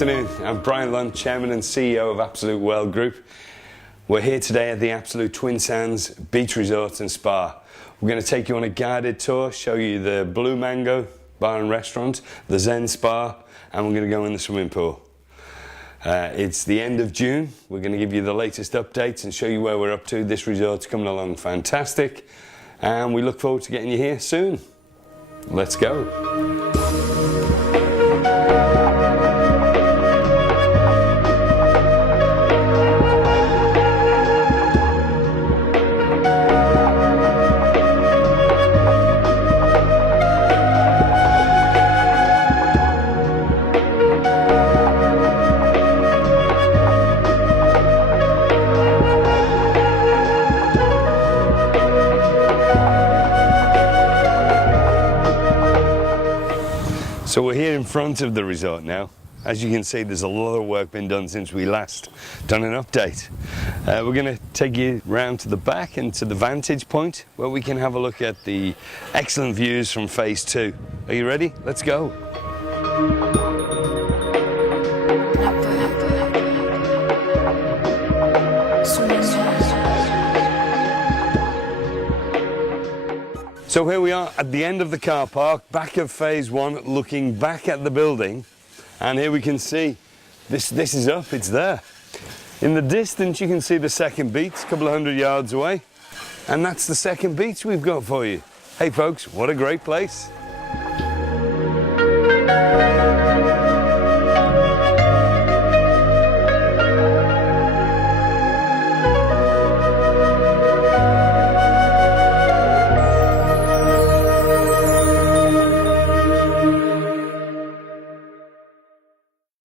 afternoon, I'm Brian Lunt, Chairman and CEO of Absolute World Group. We're here today at the Absolute Twin Sands Beach Resort and Spa. We're going to take you on a guided tour, show you the Blue Mango Bar and Restaurant, the Zen Spa, and we're going to go in the swimming pool. It's the end of June. We're going to give you the latest updates and show you where we're up to. This resort's coming along fantastic, and we look forward to getting you here soon. Let's go. So we're here in front of the resort now. As you can see, there's a lot of work been done since we last done an update. We're going to take you round to the back and to the vantage point where we can have a look at the excellent views from phase 2. Are you ready? Let's go. So here we are at the end of the car park, back of phase 1, looking back at the building, and here we can see this is up, it's there. In the distance you can see the second beach, a couple of 100 yards away, and that's the second beach we've got for you. Hey folks, what a great place.